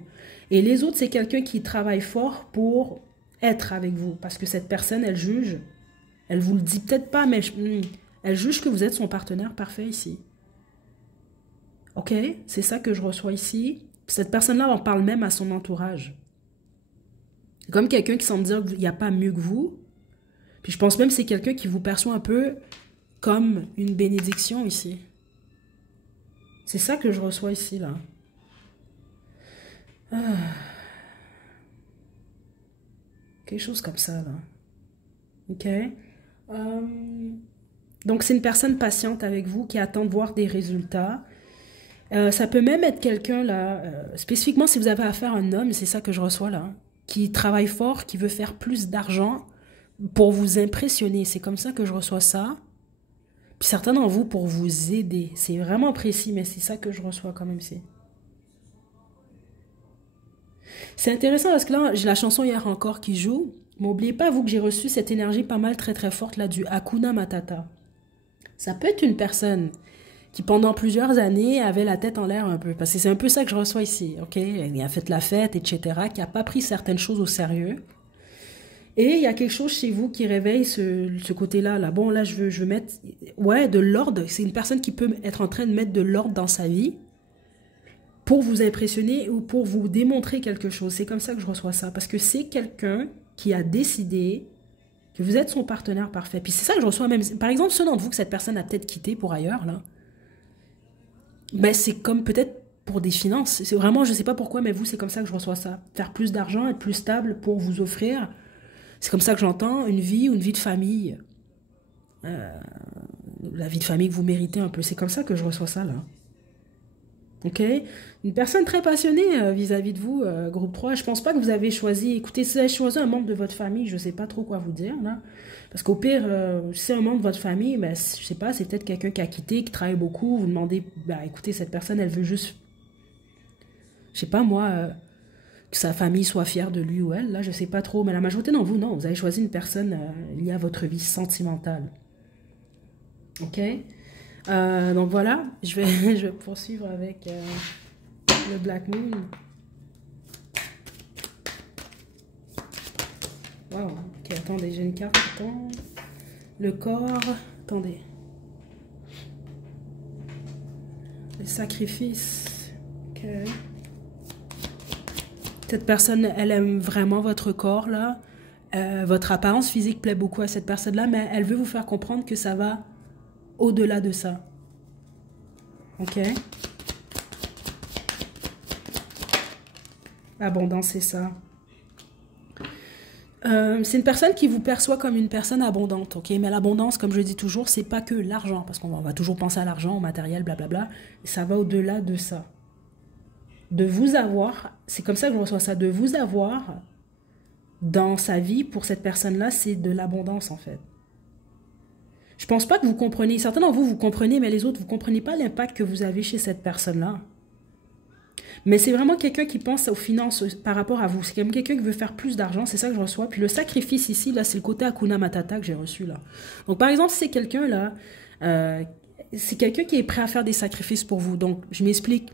Et les autres, c'est quelqu'un qui travaille fort pour être avec vous. Parce que cette personne, elle juge. Elle vous le dit peut-être pas, mais elle juge que vous êtes son partenaire parfait ici. Ok? C'est ça que je reçois ici. Cette personne-là en parle même à son entourage. Comme quelqu'un qui semble dire qu'il n'y a pas mieux que vous. Puis je pense même que c'est quelqu'un qui vous perçoit un peu comme une bénédiction ici. C'est ça que je reçois ici, là. Ah. Quelque chose comme ça, là. Ok? Donc, c'est une personne patiente avec vous qui attend de voir des résultats. Ça peut même être quelqu'un, là, spécifiquement si vous avez affaire à un homme, c'est ça que je reçois, là, qui travaille fort, qui veut faire plus d'argent pour vous impressionner. C'est comme ça que je reçois ça. Puis certains d'entre vous pour vous aider. C'est vraiment précis, mais c'est ça que je reçois quand même ici. C'est intéressant parce que là, j'ai la chanson hier encore qui joue. Mais n'oubliez pas, vous, que j'ai reçu cette énergie pas mal très très forte là du Hakuna Matata. Ça peut être une personne qui pendant plusieurs années avait la tête en l'air un peu. Parce que c'est un peu ça que je reçois ici. Ok, il a fait la fête, etc. Qui n'a pas pris certaines choses au sérieux. Et il y a quelque chose chez vous qui réveille ce côté-là. Là. Bon, là, je veux mettre... Ouais, de l'ordre. C'est une personne qui peut être en train de mettre de l'ordre dans sa vie pour vous impressionner ou pour vous démontrer quelque chose. C'est comme ça que je reçois ça. Parce que c'est quelqu'un qui a décidé que vous êtes son partenaire parfait. Puis c'est ça que je reçois même. Par exemple, ceux d'entre vous que cette personne a peut-être quitté pour ailleurs, là, ben c'est comme peut-être pour des finances. C'est vraiment, je ne sais pas pourquoi, mais vous, c'est comme ça que je reçois ça. Faire plus d'argent, être plus stable pour vous offrir. C'est comme ça que j'entends une vie ou une vie de famille. La vie de famille que vous méritez un peu. C'est comme ça que je reçois ça, là. Ok? Une personne très passionnée vis-à-vis de vous, groupe 3. Je pense pas que vous avez choisi... Écoutez, si vous avez choisi un membre de votre famille, je sais pas trop quoi vous dire, là. Parce qu'au pire, si c'est un membre de votre famille, ben, je sais pas, c'est peut-être quelqu'un qui a quitté, qui travaille beaucoup, vous demandez, ben, écoutez, cette personne, elle veut juste, je sais pas moi, que sa famille soit fière de lui ou elle, là, je sais pas trop, mais la majorité d'entre vous, non, vous avez choisi une personne liée à votre vie sentimentale. Ok? Donc voilà, je vais poursuivre avec le Black Moon. Wow, ok, attendez, j'ai une carte qui tombe. Le corps, attendez. Le sacrifice. Ok. Cette personne, elle aime vraiment votre corps, là. Votre apparence physique plaît beaucoup à cette personne-là, mais elle veut vous faire comprendre que ça va au-delà de ça. Ok? Abondance, c'est ça. C'est une personne qui vous perçoit comme une personne abondante, ok? Mais l'abondance, comme je dis toujours, c'est pas que l'argent, parce qu'on va toujours penser à l'argent, au matériel, blablabla. Ça va au-delà de ça. De vous avoir, c'est comme ça que je reçois ça, de vous avoir dans sa vie, pour cette personne-là, c'est de l'abondance, en fait. Je pense pas que vous comprenez, certains d'entre vous, vous comprenez, mais les autres, vous comprenez pas l'impact que vous avez chez cette personne-là. Mais c'est vraiment quelqu'un qui pense aux finances par rapport à vous. C'est comme quelqu'un qui veut faire plus d'argent, c'est ça que je reçois. Puis le sacrifice ici, là, c'est le côté Hakuna Matata que j'ai reçu, là. Donc, par exemple, si c'est quelqu'un, là, c'est quelqu'un qui est prêt à faire des sacrifices pour vous. Donc, je m'explique.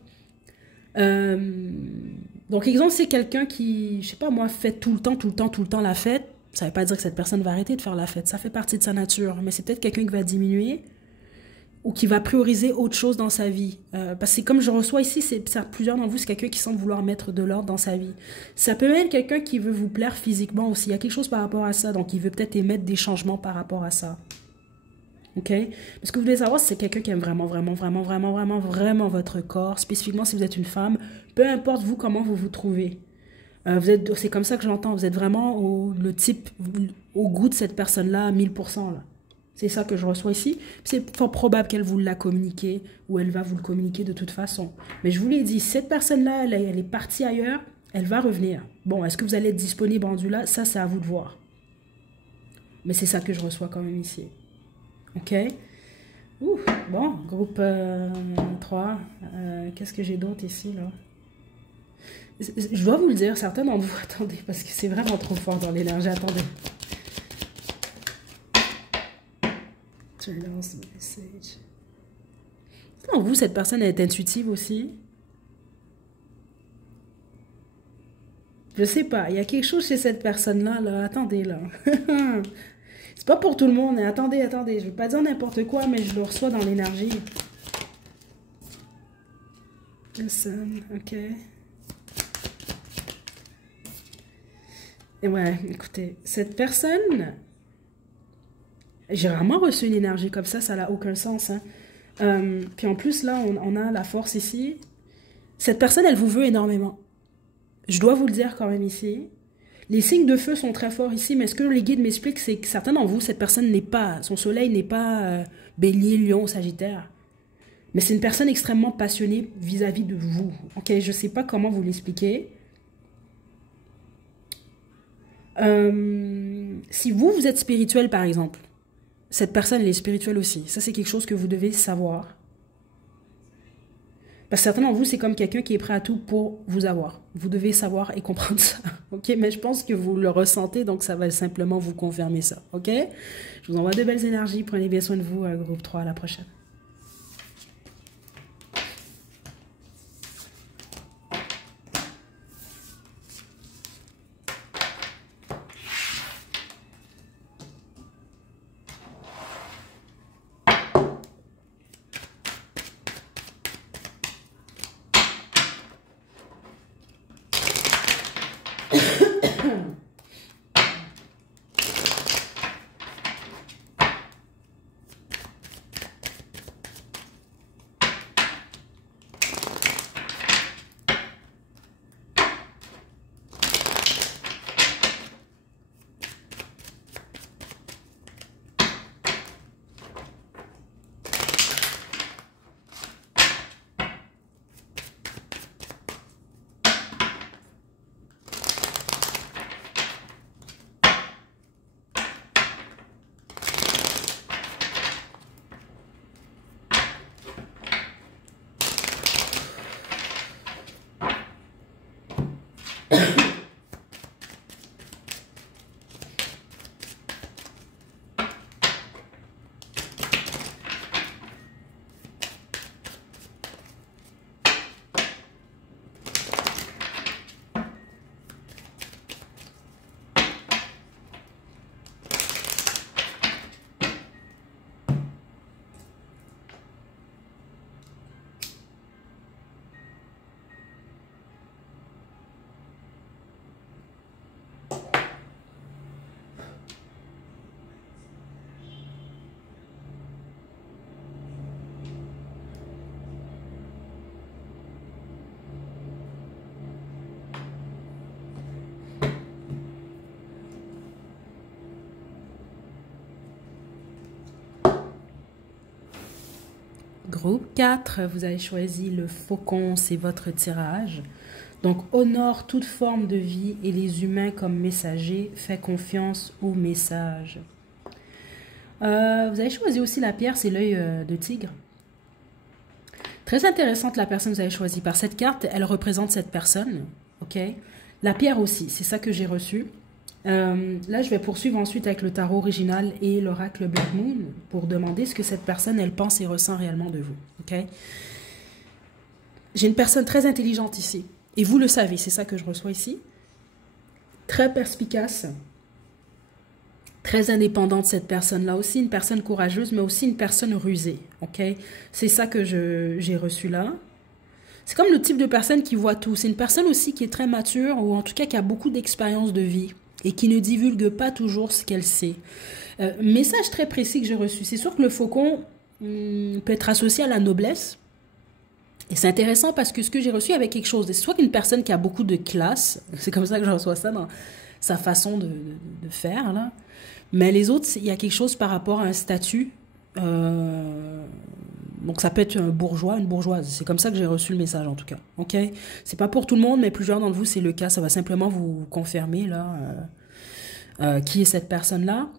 Donc, exemple, c'est quelqu'un qui, je sais pas moi, fait tout le temps la fête. Ça ne veut pas dire que cette personne va arrêter de faire la fête. Ça fait partie de sa nature. Mais c'est peut-être quelqu'un qui va diminuer ou qui va prioriser autre chose dans sa vie. Parce que c'est comme je reçois ici, plusieurs d'entre vous, c'est quelqu'un qui semble vouloir mettre de l'ordre dans sa vie. Ça peut même être quelqu'un qui veut vous plaire physiquement aussi. Il y a quelque chose par rapport à ça. Donc, il veut peut-être émettre des changements par rapport à ça. OK? Ce que vous devez savoir, c'est quelqu'un qui aime vraiment, vraiment, vraiment, vraiment, vraiment, vraiment votre corps. Spécifiquement, si vous êtes une femme, peu importe vous, comment vous vous trouvez. C'est comme ça que j'entends. Vous êtes vraiment au goût de cette personne-là à 1000%. Là. C'est ça que je reçois ici. C'est fort probable qu'elle vous l'a communiqué ou elle va vous le communiquer de toute façon. Mais je vous l'ai dit, cette personne-là, elle est partie ailleurs, elle va revenir. Bon, est-ce que vous allez être disponible rendu là? Ça, c'est à vous de voir. Mais c'est ça que je reçois quand même ici. OK? Ouh, bon, groupe 3. Qu'est-ce que j'ai d'autre ici, là? Je dois vous le dire, certains d'entre vous, attendez, parce que c'est vraiment trop fort dans l'énergie, attendez. Non, vous, cette personne est intuitive aussi. Je sais pas, il y a quelque chose chez cette personne-là, là. Attendez, là. C'est pas pour tout le monde, hein. Attendez, je vais pas dire n'importe quoi, mais je le reçois dans l'énergie. Listen, ok. Et ouais, écoutez, cette personne... J'ai vraiment reçu une énergie comme ça n'a aucun sens. Hein. Puis en plus, là, on a la force ici. Cette personne, elle vous veut énormément. Je dois vous le dire quand même ici. Les signes de feu sont très forts ici, mais ce que les guides m'expliquent, c'est que certains d'entre vous, cette personne n'est pas... Son soleil n'est pas bélier, lion, sagittaire. Mais c'est une personne extrêmement passionnée vis-à-vis de vous. Ok, je ne sais pas comment vous l'expliquer. Si vous, vous êtes spirituel, par exemple, cette personne, elle est spirituelle aussi. Ça, c'est quelque chose que vous devez savoir. Parce que certains d'entre vous, c'est comme quelqu'un qui est prêt à tout pour vous avoir. Vous devez savoir et comprendre ça. OK? Mais je pense que vous le ressentez, donc ça va simplement vous confirmer ça. OK? Je vous envoie de belles énergies. Prenez bien soin de vous, groupe 3. À la prochaine. Groupe 4, vous avez choisi le faucon, c'est votre tirage. Donc, honore toute forme de vie et les humains comme messagers, fais confiance aux messages. Vous avez choisi aussi la pierre, c'est l'œil de tigre. Très intéressante la personne que vous avez choisie. Par cette carte, elle représente cette personne. Ok. La pierre aussi, c'est ça que j'ai reçu. Là, je vais poursuivre ensuite avec le tarot original et l'oracle Black Moon pour demander ce que cette personne, elle pense et ressent réellement de vous. Ok. J'ai une personne très intelligente ici. Et vous le savez, c'est ça que je reçois ici. Très perspicace. Très indépendante, cette personne-là aussi. Une personne courageuse, mais aussi une personne rusée. Ok. C'est ça que j'ai reçu là. C'est comme le type de personne qui voit tout. C'est une personne aussi qui est très mature, ou en tout cas qui a beaucoup d'expérience de vie et qui ne divulgue pas toujours ce qu'elle sait. Message très précis que j'ai reçu. C'est sûr que le faucon peut être associé à la noblesse. Et c'est intéressant parce que ce que j'ai reçu avec quelque chose, c'est soit qu'une personne qui a beaucoup de classe, c'est comme ça que je reçois ça dans sa façon de faire, là. Mais les autres, il y a quelque chose par rapport à un statut. Donc ça peut être un bourgeois, une bourgeoise. C'est comme ça que j'ai reçu le message en tout cas. Ok. C'est pas pour tout le monde, mais plusieurs d'entre vous c'est le cas. Ça va simplement vous confirmer là qui est cette personne-là.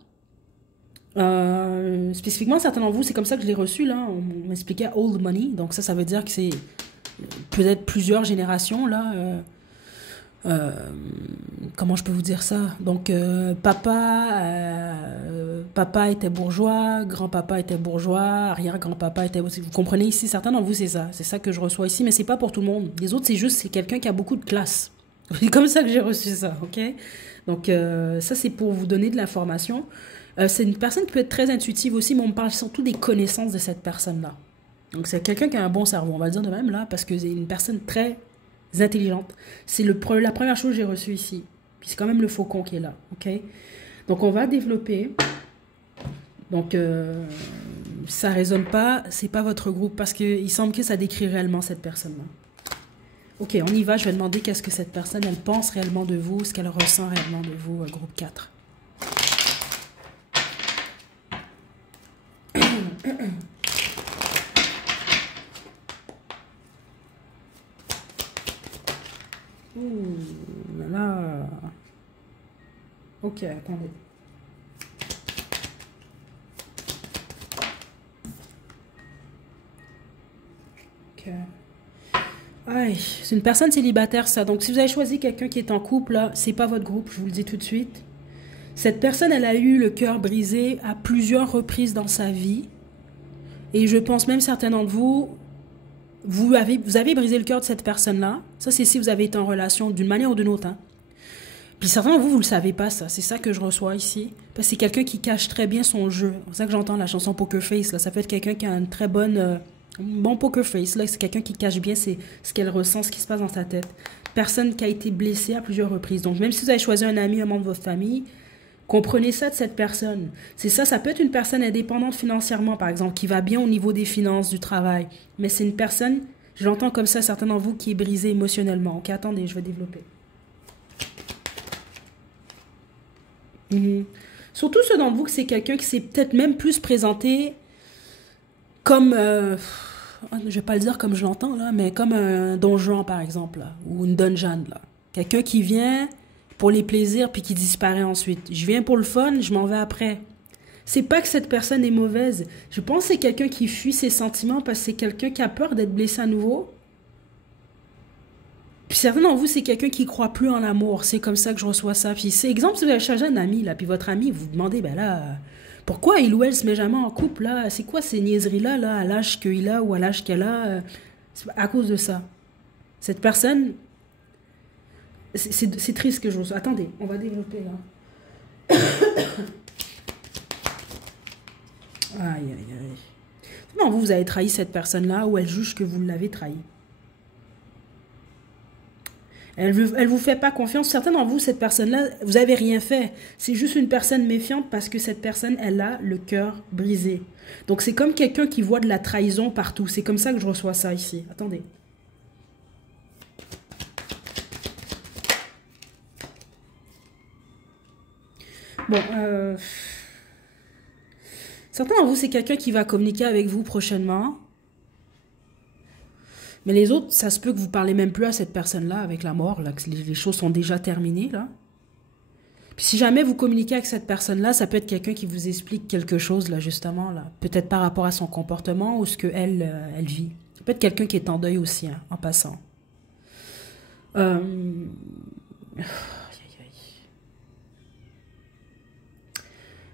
Spécifiquement certains d'entre vous c'est comme ça que je l'ai reçu là. On m'expliquait old money. Donc ça veut dire que c'est peut-être plusieurs générations là. Comment je peux vous dire ça? Donc, papa était bourgeois, grand-papa était bourgeois, arrière-grand-papa était... Vous comprenez ici, certains d'entre vous, c'est ça. C'est ça que je reçois ici, mais c'est pas pour tout le monde. Les autres, c'est quelqu'un qui a beaucoup de classe. C'est comme ça que j'ai reçu ça, ok? Donc, ça, c'est pour vous donner de l'information. C'est une personne qui peut être très intuitive aussi, mais on me parle surtout des connaissances de cette personne-là. Donc, c'est quelqu'un qui a un bon cerveau, on va le dire de même, là, parce que c'est une personne très intelligente. C'est la première chose que j'ai reçue ici. Puis c'est quand même le faucon qui est là, ok? Donc, on va développer. Donc, ça résonne pas, c'est pas votre groupe, parce qu'il semble que ça décrit réellement cette personne-là. Ok, on y va, je vais demander qu'est-ce que cette personne, elle pense réellement de vous, ce qu'elle ressent réellement de vous, groupe 4. Ouh là là. Ok, attendez. Ok. Aïe, c'est une personne célibataire ça. Donc si vous avez choisi quelqu'un qui est en couple, là, c'est pas votre groupe, je vous le dis tout de suite. Cette personne, elle a eu le cœur brisé à plusieurs reprises dans sa vie. Et je pense même certains d'entre vous, vous avez brisé le cœur de cette personne-là. Ça, c'est si vous avez été en relation d'une manière ou d'une autre. Hein. Puis certains d'entre vous, vous le savez pas, ça. C'est ça que je reçois ici. Parce que c'est quelqu'un qui cache très bien son jeu. C'est ça que j'entends la chanson Poker Face. Là. Ça peut être quelqu'un qui a une très bonne... bon poker face. Là, c'est quelqu'un qui cache bien ce qu'elle ressent, ce qui se passe dans sa tête. Personne qui a été blessée à plusieurs reprises. Donc, même si vous avez choisi un ami, un membre de votre famille, comprenez ça de cette personne. C'est ça, ça peut être une personne indépendante financièrement, par exemple, qui va bien au niveau des finances, du travail. Mais c'est une personne, je l'entends comme ça, certains d'entre vous, qui est brisée émotionnellement. Ok, attendez, je vais développer. Surtout ceux d'entre vous que c'est quelqu'un qui s'est peut-être même plus présenté comme, je vais pas le dire comme je l'entends là, mais comme un donjon par exemple, là, ou une dungeon là. Quelqu'un qui vient pour les plaisirs puis qui disparaît ensuite. Je viens pour le fun, je m'en vais après. C'est pas que cette personne est mauvaise. Je pense que c'est quelqu'un qui fuit ses sentiments parce que c'est quelqu'un qui a peur d'être blessé à nouveau. Puis certains d'entre vous, c'est quelqu'un qui croit plus en l'amour. C'est comme ça que je reçois ça. Puis c'est exemple, si vous avez changé un ami, là, puis votre ami, vous vous demandez, ben là, pourquoi il ou elle se met jamais en couple, là? C'est quoi ces niaiseries-là, là, à l'âge qu'il a ou à l'âge qu'elle a? C'est à cause de ça. Cette personne, c'est triste que je reçois. Attendez, on va développer, là. Aïe, aïe, aïe. Non, vous avez trahi cette personne-là ou elle juge que vous l'avez trahi. Elle vous fait pas confiance. Certains d'entre vous, cette personne-là, vous avez rien fait. C'est juste une personne méfiante parce que cette personne, elle a le cœur brisé. Donc, c'est comme quelqu'un qui voit de la trahison partout. C'est comme ça que je reçois ça ici. Attendez. Bon, certains d'entre vous, c'est quelqu'un qui va communiquer avec vous prochainement. Mais les autres, ça se peut que vous parlez même plus à cette personne-là avec la mort, là, que les choses sont déjà terminées, là. Puis si jamais vous communiquez avec cette personne-là, ça peut être quelqu'un qui vous explique quelque chose, là, justement, là. Peut-être par rapport à son comportement ou ce qu'elle elle vit. Ça peut être quelqu'un qui est en deuil aussi, hein, en passant. Euh...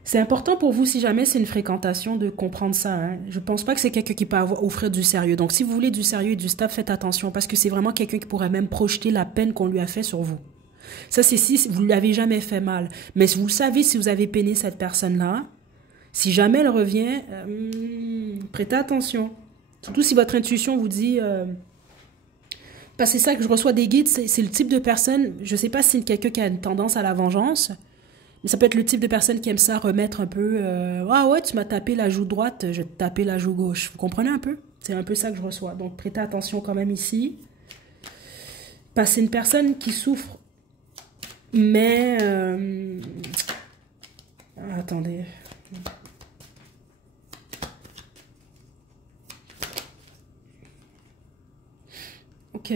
C'est important pour vous, si jamais c'est une fréquentation, de comprendre ça. Hein. Je pense pas que c'est quelqu'un qui peut offrir du sérieux. Donc, si vous voulez du sérieux et du stable, faites attention parce que c'est vraiment quelqu'un qui pourrait même projeter la peine qu'on lui a fait sur vous. Ça, c'est si vous ne l'avez jamais fait mal. Mais si vous le savez, si vous avez peiné cette personne-là, si jamais elle revient, prêtez attention. Surtout si votre intuition vous dit... parce que c'est ça que je reçois des guides, c'est le type de personne, je ne sais pas si c'est quelqu'un qui a une tendance à la vengeance, mais ça peut être le type de personne qui aime ça remettre un peu ah ouais, tu m'as tapé la joue droite, je vais te taper la joue gauche. Vous comprenez un peu? C'est un peu ça que je reçois. Donc prêtez attention quand même ici. Parce que c'est une personne qui souffre. Mais attendez. Ok.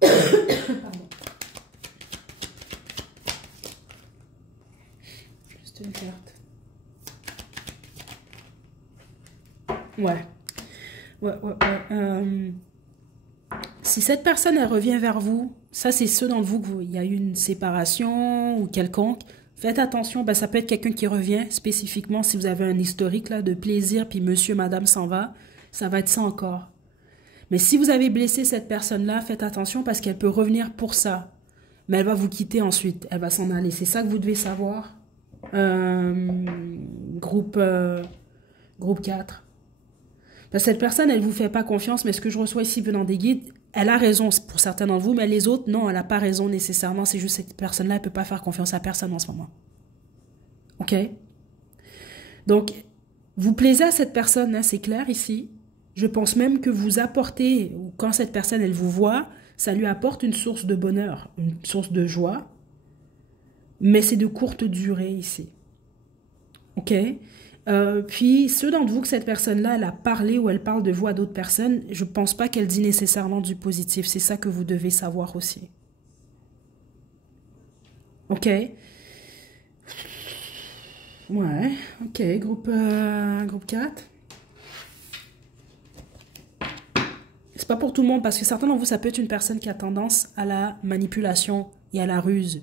Pardon. Juste une carte. Ouais. Si cette personne, elle revient vers vous, ça c'est ceux d'entre vous qu'il y a eu une séparation ou quelconque, faites attention, ben, ça peut être quelqu'un qui revient spécifiquement si vous avez un historique là, de plaisir, puis monsieur, madame s'en va, ça va être ça encore. Mais si vous avez blessé cette personne-là, faites attention parce qu'elle peut revenir pour ça. Mais elle va vous quitter ensuite, elle va s'en aller. C'est ça que vous devez savoir. Groupe 4. Parce que cette personne, elle ne vous fait pas confiance, mais ce que je reçois ici venant des guides, elle a raison pour certains d'entre vous, mais les autres, non, elle n'a pas raison nécessairement. C'est juste que cette personne-là, elle ne peut pas faire confiance à personne en ce moment. OK? Donc, vous plaisez à cette personne, hein, c'est clair ici. Je pense même que vous apportez, ou quand cette personne, elle vous voit, ça lui apporte une source de bonheur, une source de joie, mais c'est de courte durée ici. OK? Puis, ceux d'entre vous que cette personne-là, elle a parlé ou elle parle de vous à d'autres personnes, je ne pense pas qu'elle dit nécessairement du positif. C'est ça que vous devez savoir aussi. OK? Ouais, OK. Groupe 4. C'est pas pour tout le monde parce que certains d'entre vous, ça peut être une personne qui a tendance à la manipulation et à la ruse.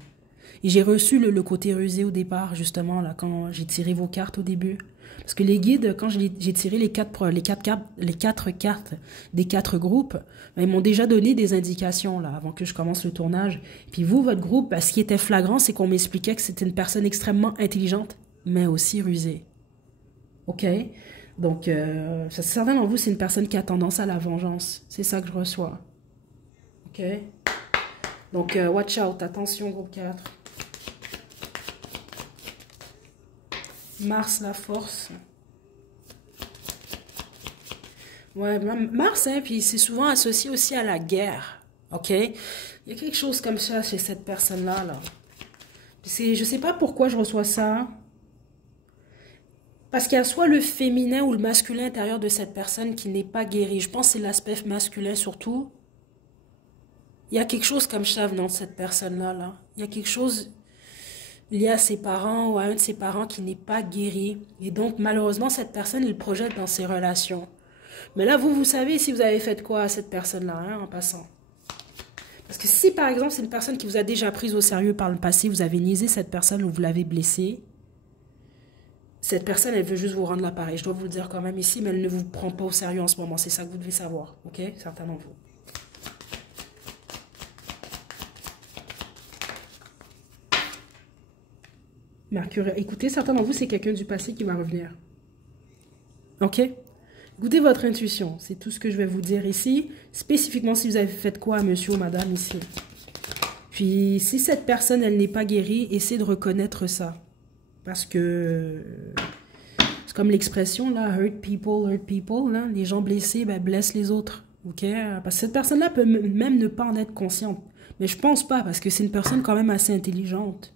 Et j'ai reçu le côté rusé au départ, justement, là, quand j'ai tiré vos cartes au début. Parce que les guides, quand j'ai tiré les quatre cartes des 4 groupes, ben, ils m'ont déjà donné des indications, là, avant que je commence le tournage. Puis vous, votre groupe, ben, ce qui était flagrant, c'est qu'on m'expliquait que c'était une personne extrêmement intelligente, mais aussi rusée. OK? Donc, certains d'entre vous, c'est une personne qui a tendance à la vengeance. C'est ça que je reçois. OK? Donc, watch out. Attention, groupe 4. Mars, la force. Ouais, Mars, hein, puis c'est souvent associé aussi à la guerre. OK? Il y a quelque chose comme ça chez cette personne-là. Là. Je sais pas pourquoi je reçois ça. Parce qu'il y a soit le féminin ou le masculin intérieur de cette personne qui n'est pas guéri. Je pense que c'est l'aspect masculin surtout. Il y a quelque chose comme ça venant de cette personne-là. Là. Il y a quelque chose lié à ses parents ou à un de ses parents qui n'est pas guéri. Et donc, malheureusement, cette personne, il projette dans ses relations. Mais là, vous savez si vous avez fait quoi à cette personne-là, hein, en passant. Parce que si, par exemple, c'est une personne qui vous a déjà prise au sérieux par le passé, vous avez niaisé cette personne ou vous l'avez blessée, cette personne, elle veut juste vous rendre l'appareil. Je dois vous le dire quand même ici, mais elle ne vous prend pas au sérieux en ce moment. C'est ça que vous devez savoir, ok? Certains d'entre vous. Mercure, écoutez, certains d'entre vous, c'est quelqu'un du passé qui va revenir. Ok? Écoutez votre intuition. C'est tout ce que je vais vous dire ici. Spécifiquement, si vous avez fait quoi à monsieur ou madame ici. Puis, si cette personne, elle n'est pas guérie, essayez de reconnaître ça. Parce que c'est comme l'expression, là, hurt people, là, les gens blessés, ben, blessent les autres. Ok? Parce que cette personne-là peut même ne pas en être consciente. Mais je pense pas, parce que c'est une personne quand même assez intelligente.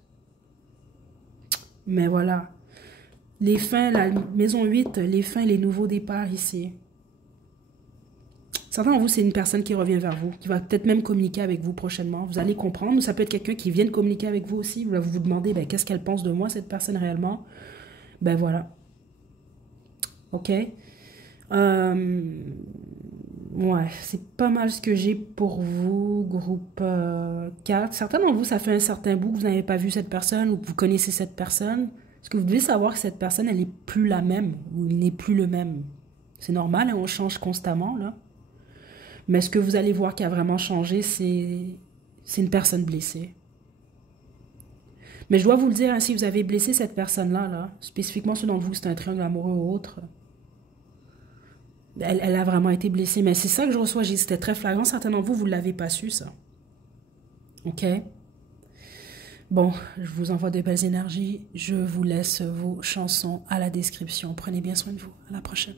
Mais voilà. Les fins, la maison 8, les fins, les nouveaux départs ici. Certains d'entre vous, c'est une personne qui revient vers vous, qui va peut-être même communiquer avec vous prochainement. Vous allez comprendre. Ou ça peut être quelqu'un qui vient de communiquer avec vous aussi. Vous vous demandez, ben, qu'est-ce qu'elle pense de moi, cette personne réellement. Ben voilà. OK? Ouais, c'est pas mal ce que j'ai pour vous, groupe 4. Certains d'entre vous, ça fait un certain bout que vous n'avez pas vu cette personne ou que vous connaissez cette personne. Parce que vous devez savoir que cette personne, elle n'est plus la même ou il n'est plus le même. C'est normal, hein, on change constamment, là. Mais ce que vous allez voir qui a vraiment changé, c'est une personne blessée. Mais je dois vous le dire, hein, si vous avez blessé cette personne-là, là, spécifiquement ceux d'entre vous, c'est un triangle amoureux ou autre, elle a vraiment été blessée. Mais c'est ça que je reçois. C'était très flagrant. Certains d'entre vous, vous ne l'avez pas su, ça. OK? Bon, je vous envoie de belles énergies. Je vous laisse vos chansons à la description. Prenez bien soin de vous. À la prochaine.